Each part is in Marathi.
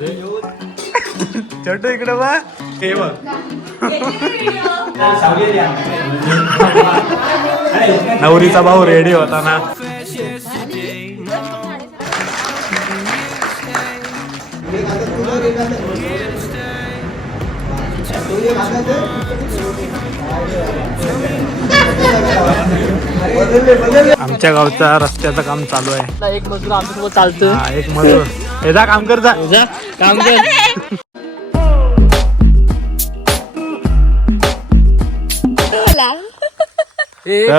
छोटू इकडे बा. हे बघ. नवरीचा भाऊ रेडी होता ना. आमच्या गावचा रस्त्याचं काम चालू आहे. एक मजूर आमच्यासोबत चालतं हा एक मजूर. येदा काम कर जा. जा, काम कर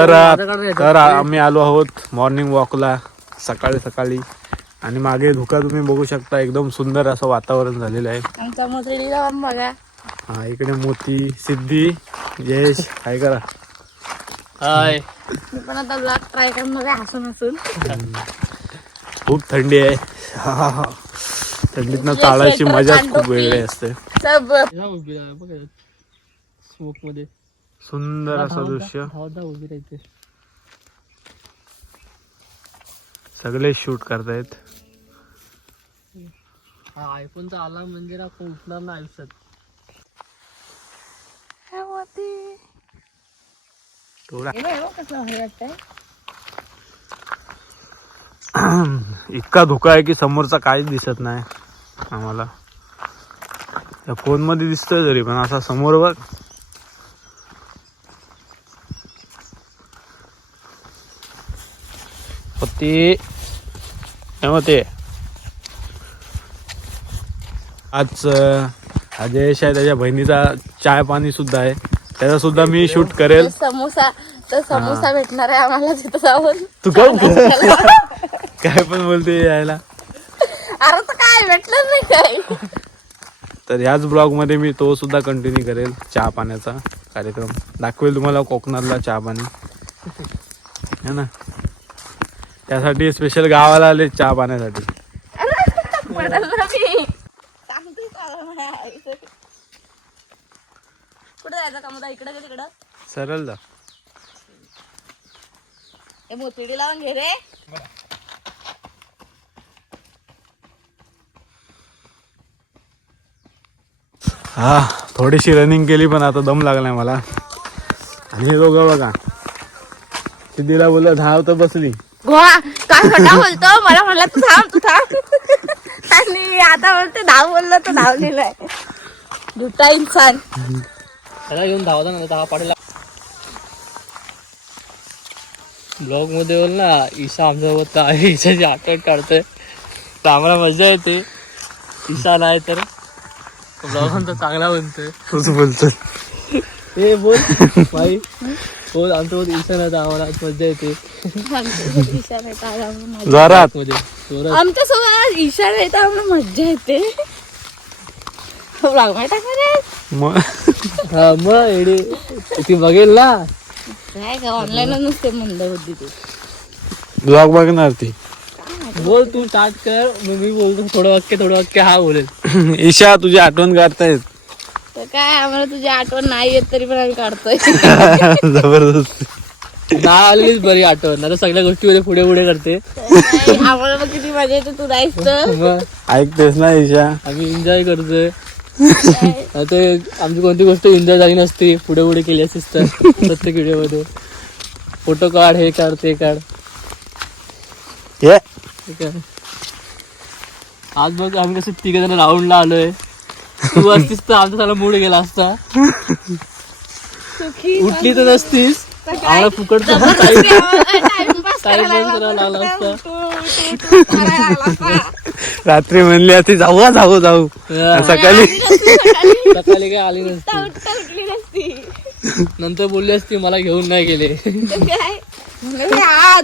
तर. तर आम्ही आलो आहोत मॉर्निंग वॉकला सकाळी सकाळी. आणि मागे धुका तुम्ही बघू शकता एकदम सुंदर असं वातावरण झालेलं आहे. आमचा बघा. हा इकडे मोती सिद्धी यश काय करा. हाय. मी पण आता ब्लॉग ट्राय आहे हसून हसून. खूप थंडी आहे. हा, हा, हा. थंडीतनं चालायची मजाच खूप वेगळी असते. सब जा उभी राहा बघ स्मोकमध्ये सुंदर असं दृश्य. उभी राहते सगळे शूट करतायत. हा आयफोनचा आला म्हणजे ना उठणार ना आयुष्यात. इतका धोका आहे की समोरचा काहीच दिसत नाही. आम्हाला. त्या फोनमध्ये दिसतोय तरी पण असा समोर बघ. हे होते आज अजयश आहे त्याच्या बहिणीचा चाय पाणी सुद्धा आहे. त्याचा सुद्धा मी शूट करेल. समोसा तर समोसा भेटणार आहे आम्हाला तिथं जाऊन. तू का काय पण बोलते यायला. अरे तर काय भेटलं नाही काय तर ह्याच ब्लॉगमध्ये मी तो सुद्धा कंटिन्यू करेल चहा पाण्याचा कार्यक्रम. दाखवेल तुम्हाला कोकणातला चहा पाणी. है ना? त्यासाठी स्पेशल गावाला आले चहा पाण्यासाठी. कुठं जायचं का इकडं तिकडं. सरळ जा हे मोतीडी लावून घे रे. हा थोडीशी रनिंग केली पण आता दम लागलाय मला. आणि हे दोघं बघा. सिद्धीला बोललं धाव तर बसली. काय खोटा बोलतो? मला म्हणलं तू थांब तू थांब. आणि आता बोलते धाव बोललं तर धावलेलं आहे दुटा इन्सान. त्याला घेऊन धावता ना दहा पाटीला ब्लॉगमध्ये बोल ना ईशा आमच्यासोबत ईशाची आठवण काढतोय. तर आम्हाला मजा येते. ईशा नाही तर ब्लॉग तर चांगला बनतोय तूच बोलतो ए बोल. बाई. बोल आमच्यासोबत ईशा नाही तर आम्हाला आज मजा येते. ईशान येतं आज आम्हाला मजा- जोरात. मध्ये जोरात. आमच्यासोबत ईशान येतं आम्हाला मज्जा येते. ब्लॉगमध्ये टाकणार आहे? मग हा मग एडी ती बघेल ना. काय का ऑनलाईन नुसते मंद होती तू ब्लॉग बघणार ती. बोल तू स्टार्ट कर. मग मी बोलतो थोडं वाक्य थोडं वाक्य. हा बोलेल. ईशा तुझी आठवण काढतायत. तर काय आम्हाला तुझी आठवण नाही येत तरी पण आम्ही काढतोय. जबरदस्त. ना आलेलीच बरी आठवण. तर सगळ्या गोष्टी पुढे पुढे करते. नाही, आम्हाला मग किती मजा येते तू नाहीस तर. मग? ऐकतेस ना ईशा? आम्ही एन्जॉय करतोय. आता आमची कोणती गोष्ट एन्जॉय झाली नसती पुढे पुढे केली असतीस तर. प्रत्येक व्हिडिओमध्ये. फोटो काढ हे काढ ते काढ. ये. ठीक आहे आज बघ आम्ही कसं तिघ जण राऊंडला आलोय. तू असतीस तर आमचा साला मूड गेला असता. सुखी उठली तर नसतीस. आम्हाला फुकट असता. रात्री म्हणली असती जाऊ जाऊ जाऊ. सकाळी सकाळी. काय आली नसती. नंतर बोलली असती मला घेऊन नाही गेले.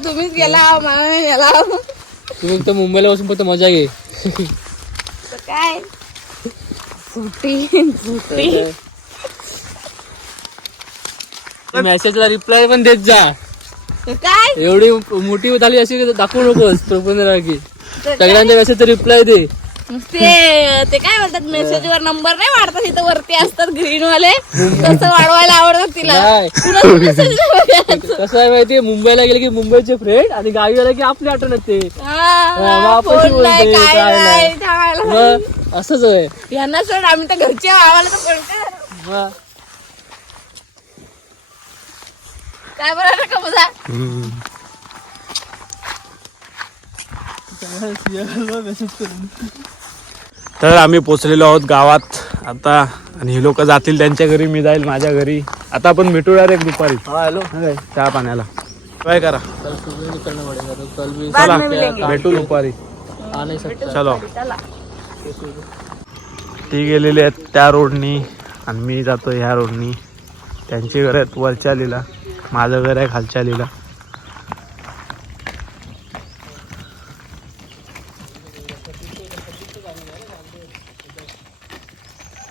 तुम्हीच गेला मला नाही गेला. तू फक्त मुंबईला बसून फक्त मजा घे. तर काय? सुट्टी. सुट्टी. मेसेजला रिप्लाय पण देत जा. तर काय? एवढी मोठी झाली अशी दाखवू नकोस तर सगळ्यांच्या मेसेज रिप्लाय दे. ते ते काय म्हणतात मेसेज वर नंबर नाही वाढतात तिथं वरती असतात ग्रीन वाले तसं वाढवायला आवडतात तिला. कसं आहे माहितीये मुंबईला गेले की मुंबईचे फ्रेंड आणि गावी आले की आपली आठवण येते मग असंच होय. यांना सोड आम्ही तर घरचे आहो, आम्हाला तर कोणते मग काय बरं का मजा हम्म. तर आम्ही पोचलेलो आहोत गावात. आता आणि हे लोक जातील त्यांच्या घरी मी जाईल माझ्या घरी. आता आपण भेटू डायरेक्ट दुपारी. हा हॅलो. काय? चहा पाण्याला. काय करा. कल सुबह निकलना पड़ेगा तो कल भी बाद चला. भेटू दुपारी. आ नहीं सकता चलो. चला ती गेलेली आहेत त्या रोडनी आणि मी जातो ह्या रोडनी. त्यांची घर आहेत वरच्या लिला माझं घर आहे खालच्या लिला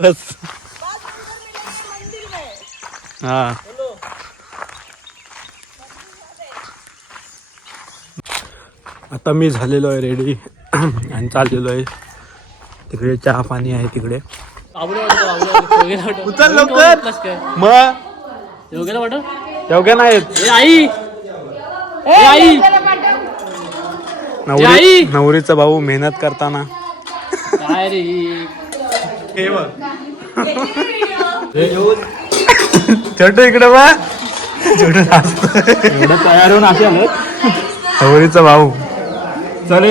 बस. हा. आता मी झालेलो आहे रेडी आणि चाललेलो आहे. तिकडे चहा पाणी आहे तिकडे. उचल लवकर. मग योग्य वाटत आई. आई. नवरी! नवरीचा भाऊ मेहनत करताना. काय रे? हे बघ. छोटू इकडे बा छोटू एवढं तयार होऊन असे आलं नवरीचा भाऊ चल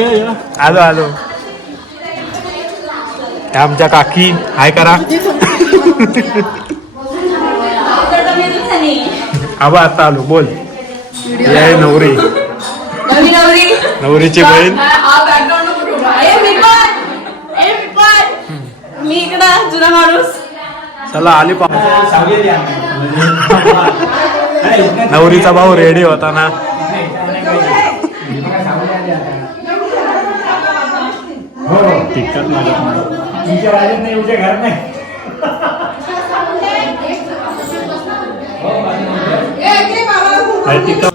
आलो आलो हे आमच्या काकी हाय करा आबा आता आलो बोल ही आहे नवरी नवी नवरी नवरीची बहीण मी इकडं जुना माणूस. चला आली पा नवरीचा भाऊ रेडी होता ना. छान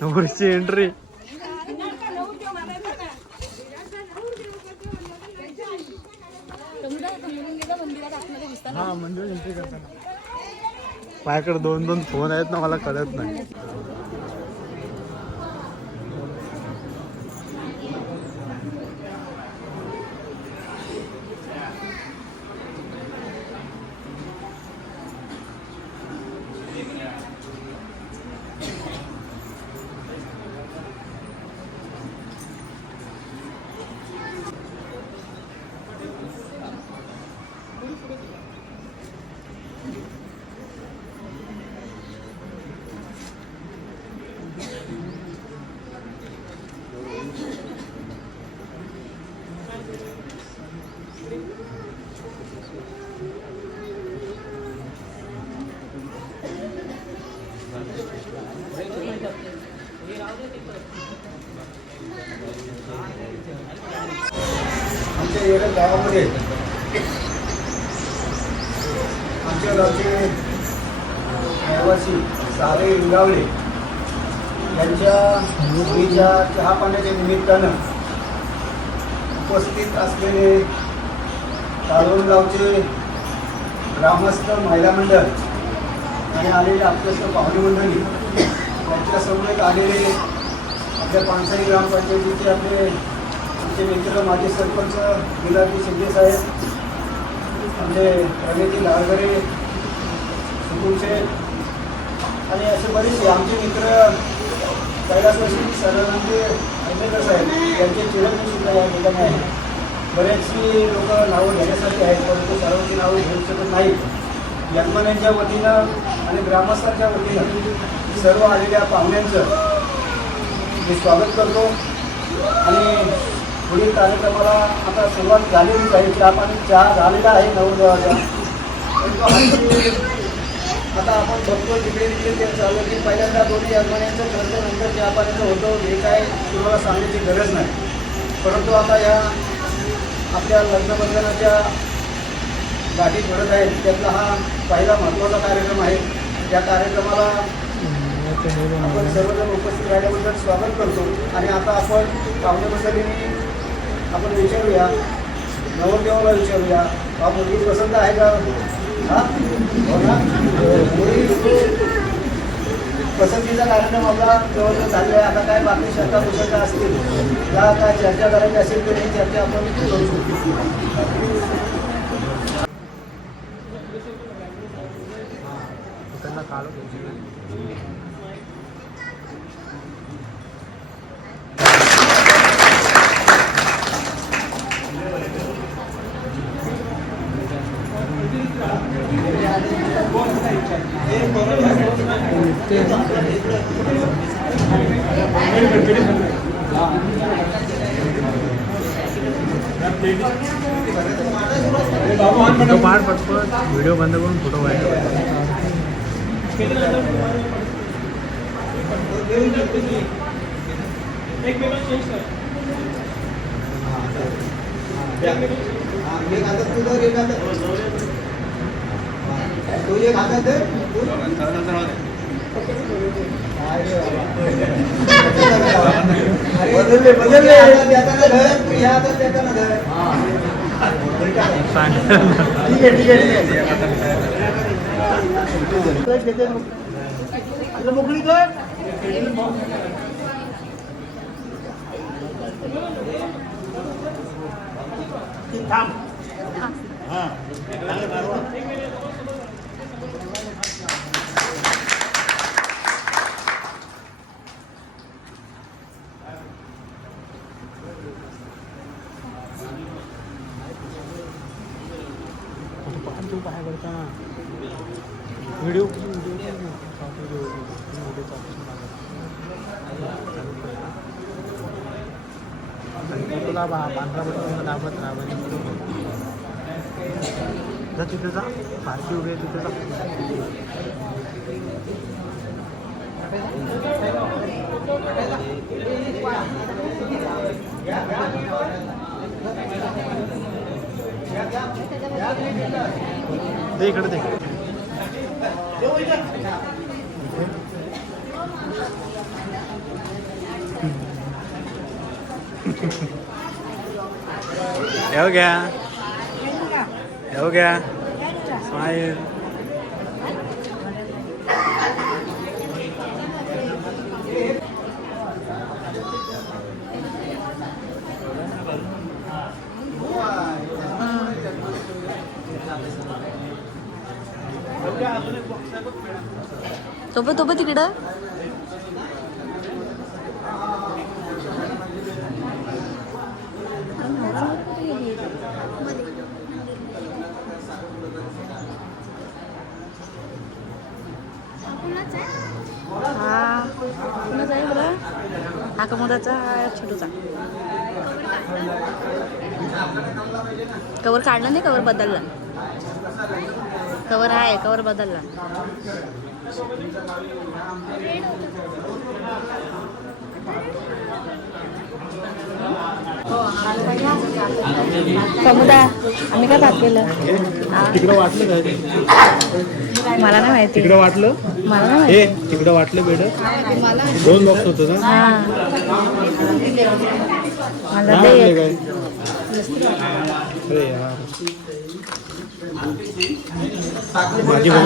नवरीची एंट्री माझ्याकडे दोन दोन फोन आहेत ना मला कळत नाही आमच्या येड्या गावामध्ये आमच्या गावचे रहिवासी सारे इंगावले यांच्या मुलीच्या चहा पाण्याच्या निमित्तानं उपस्थित असलेले काळोन गावचे ग्रामस्थ महिला मंडळ आणि आलेले आपल्यास्त पाहुणे मंडळी यांच्या समवेत आलेले आपल्या पानसाई ग्रामपंचायतीचे आपले आमचे मित्र माजी सरपंच गुलाबी शिंदे साहेब आमचे प्रगती लाळगरे सुकुलचे आणि असे बरेचसे आमचे मित्र कैलासवासी सर्वांचे अमेकर साहेब यांचे चिरंजीव सुद्धा या ठिकाणी आहेत. बरेचशी लोक नावं घेण्यासाठी आहेत परंतु सर्वांची नावं घेऊ शकत नाहीत. यजमान्यांच्या वतीनं आणि ग्रामस्थांच्या वतीनं सर्व आलेल्या पाहुण्यांचं मी स्वागत करतो. आणि पुढील कार्यक्रमाला आता सुरुवात झालेलीच आहे. चहा पाणी चहा झालेला आहे नवदेवाचा परंतु आता आपण बघतो तिकडे तिकडे ते चालू की पहिल्यांदा दोन्ही यजमान्यांचं खर्च नंतर ज्या पाण्याचं होतं हे काय तुम्हाला सांगण्याची गरज नाही. परंतु आता या आपल्या लग्नबंधनाच्या गाठी घडत आहेत. त्यातला हा पहिला महत्त्वाचा कार्यक्रम आहे. या कार्यक्रमाला आपण सर्वजण उपस्थित राहिल्याबद्दल स्वागत करतो. आणि आता आपण पाहुण्याबद्दल आपण विचारूया. नवरदेवाला विचारूया. हा मुलगी पसंत आहे का? पसंतीचा कार्यक्रम आपला जवळजवळ झालेला आहे आता काय बाकी शंका कुशंका असतील त्या काय चर्चा करायची असेल तर ही चर्चा आपण करू. शकतो फोटो पाठ पटपट व्हिडिओ बंद करून फोटो व्हायला हा, एक हातात बदलले बदलले ठीक आहे, ठीक आहे, ठीक आहे. मोकळी कर थांब हा व्हिडिओ तुला बा पांढरा बटन दाबत राहा जा तिथे जा. पार्टी वगैरे तिथे जा. दे इकडे दे. हो गया हो गया स्माइल तो तो तिकडं हा कुणाचा आहे बरं हा कमोदाचा हा छोटूचा. कवर काढला नाही कवर बदलला. कवर आहे कवर बदलला. समुदा आम्ही काय भात केलं? तिकडं वाटलं का? मला नाही माहिती. तिकडं वाटलं? मला नाही हे तिकडं वाटलं बेड? दोन बॉक्स होतं ना? मला काय? अरे यार.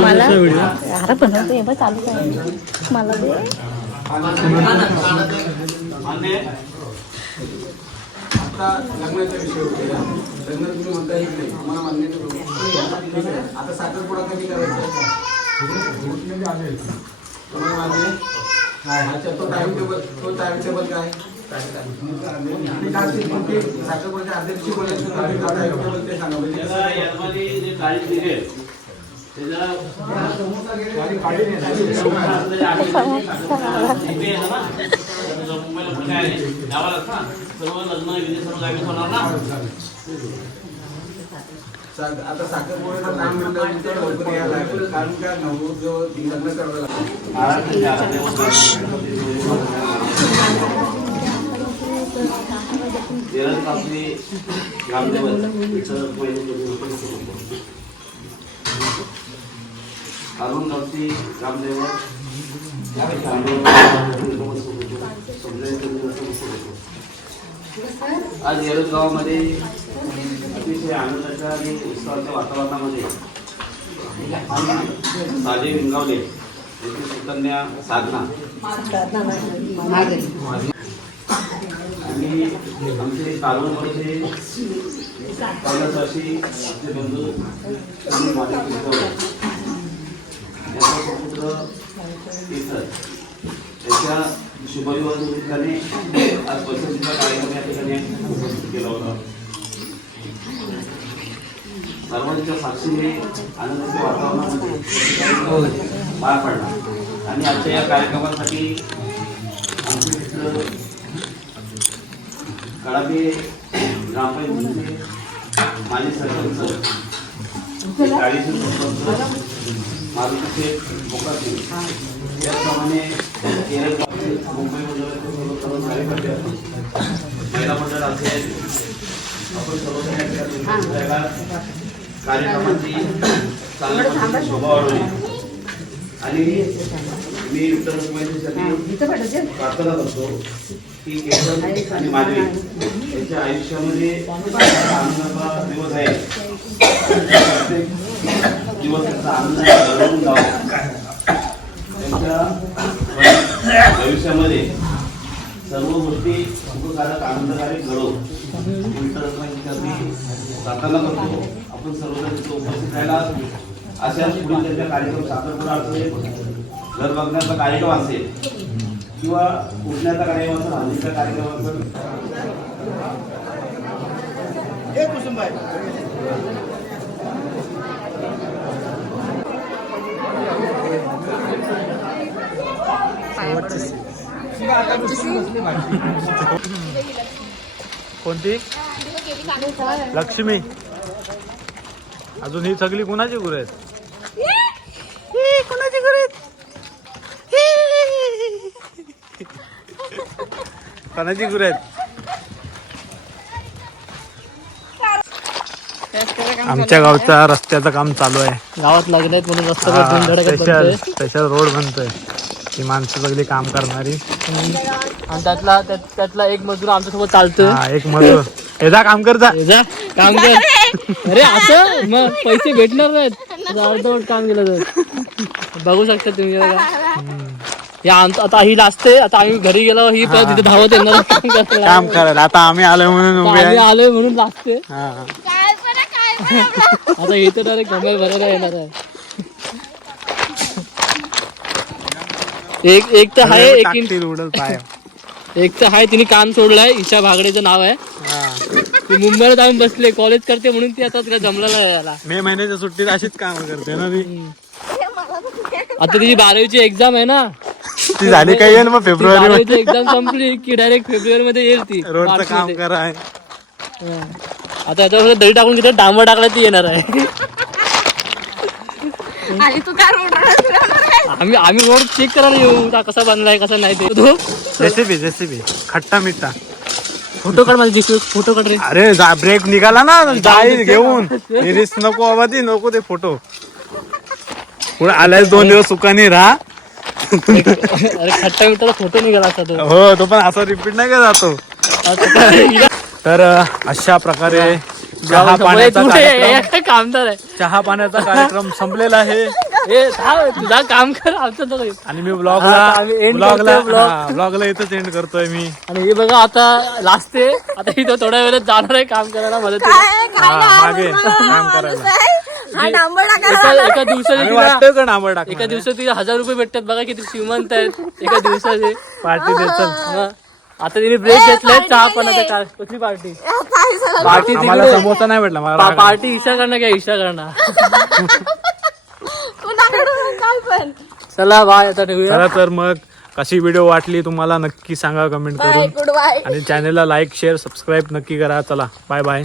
मला अरे बनवते चालू आहे. मला ते आता लग्नाचा विषय होता. लग्न तुम्ही म्हणता इकडे तुम्हाला मान्य करू. ठीक आहे. आता साखरपुडा कधी करायचा? तुम्हाला मान्य आहे? अच्छा तो टाइम टेबल तो टाइम टेबल काय? साखरपुड्याच्या दिवशी बोलायचं time table ते सांगा. म्हणजे आता साखरपुड्याचं काम म्हटल्यानंतर लवकर यायला लागेल कारण का नवरू जो लग्न करावं लागतं आपली ग्रामदेवत इथं पहिले कधी गावची ग्रामदेवत आज येरोज गावामध्ये अतिशय आनंदाच्या आणि उत्सवाच्या वातावरणामध्ये साजे विंगावले येथील सुकन्या साधना. आणि आमचे कालवणवरचे कैलासवासी आपले बंधू आणि त्याच्या पुत्र आज पसंतीचा कार्यक्रम या ठिकाणी उपस्थित केला होता. सर्वांच्या साक्षीने आनंदाच्या वातावरणामध्ये पार पडला. आणि आजच्या या कार्यक्रमासाठी आमचे मित्र कडाबे ग्रामपंचायतीचे माजी सरपंच चाळीस सरपंच मारुतीचे मोकाचे त्याचप्रमाणे केरळ मुंबईमध्ये सर्व तरुण कार्यकर्ते असतील. महिला मंडळ असेल आपण सर्वजण या ठिकाणी उपस्थित राहिला. कार्यक्रमाची चांगल्या पद्धतीने शोभा वाढवली आणि मी विठ्ठल रुक्मिणीसाठी प्रार्थना करतो की केशव आणि माधवी यांच्या आयुष्यामध्ये आनंदाचा दिवस आहे किंवा त्यांचा आनंदाने घडवून जावा त्यांच्या भविष्यामध्ये सर्व गोष्टी सुखकारक आनंदकारक घडो. विठ्ठल करतो. आपण सर्वजण तिथे उपस्थित राहिला अशाच पुढे त्यांच्या कार्यक्रम साखरपुडा असेल घर बघण्याचा कार्यक्रम असेल किंवा उठण्याचा कार्यक्रम असेल हल्लीचा कार्यक्रम असेल. कोणती? लक्ष्मी. अजून ही सगळी कुणाची गुरु आहेत? कुणाची गुरु आहेत? कोणाची गुरु आहेत आमच्या गावचा रस्त्याचं काम चालू आहे. गावात लागलेत म्हणून बनतोय. Special road बनतोय. ही माणसं सगळी काम करणारी. आणि त्यातला त्यात- त्यातला एक मजूर आमच्यासोबत चालतोय. हा एक मजूर. येदा काम करता हे जा, काम कर. अरे असं? मग पैसे भेटणार नाहीत. अर्धवट काम केलं तर. बघू शकता तुम्ही बघा. या आमचं आता ही लाजते आता आम्ही घरी गेलो ही परत तिथे धावत येणार. काम करायला. काम करायला. आता आम्ही आलोय म्हणून उभे आम्ही आहे. आलोय म्हणून लाजते हा. काय पण आहे, काय पण आहे. आता इथे डायरेक्ट कमाल भरायला येणार आहे. एक एक तर आहे एक इन- टाकतील उडल पाय. एक तर आहे तिने काम सोडलंय ईशा भागडेचं नाव आहे. हा. ती मुंबईला जाऊन बसले कॉलेज करते म्हणून ती आता तिला जमलेला मे महिन्याच्या सुट्टीत अशीच काम करते ना ती. आता तिची बारावीची एक्झाम आहे ना. ती झाली काही आहे ना मग फेब्रुवारी बारावीची मध्ये एक्झाम संपली की डायरेक्ट फेब्रुवारी मध्ये येईल ती रोडचं मार्च काम. करा. आहे हा. आता याच्यावर दही टाकून तिथे डांबर टाकला ती येणार आहे. आणि तू काय आम्ही आम्ही रोड चेक करायला येऊ. कसा बनलाय कसा नाही ते. तू? जेसीबी जेसीबी खट्टा मिठा. फोटो काढ माझी दिसू फोटो काढ रे. अरे जा ब्रेक निघाला ना. जाईल घेऊन. रिस्क नको बाबा ती नको ते फोटो. पुढे आलाय दोन दिवस सुखाने राहा. अरे खट्टा मिठाचा फोटो निघाला असता तो. हो तो पण असा रिपीट नाही का जातो. तर अ, अशा प्रकारे चहा पाण्याचा कार्यक्रम कामदार आहे. चहा पाण्याचा कार्यक्रम संपलेला आहे. ए थांब, तुझा काम कर आमचं. आणि मी आता ब्लॉगला आम्ही end ब्लॉगला करतोय vlog. ब्लॉगला इथंच एंड करतोय मी आणि हे बघा आता लास्ट आहे आता इथं थोड्या वेळात जाणार आहे काम करायला मदत काय काय हा, नाही मागे काम करायला. हा डांबर टाकायला एका. एका दिवसाची आम्ही तिला- वाटतोय का नांबर टाक एका दिवसात तिला हजार रुपये भेटतात बघा किती श्रीमंत आहेत एका दिवसाचे पार्टी देतात हा. आता तिने ब्रेक घेतलाय चहा नाहीये. पाण्याचा का- कसली पार्टी काय? पार्टी आम्हाला तिकडे समोसा नाही भेटला मला पा- राग आला. पार्टी ईशा करणं काय ईशा करणं कुणाकडून काय पण चला बाय आता ठेवूया चला तर मग कशी व्हिडिओ वाटली तुम्हाला नक्की सांगा कमेंट बाय करून. गुड बाय आणि चॅनलला लाईक शेअर सबस्क्राईब नक्की करा. चला बाय बाय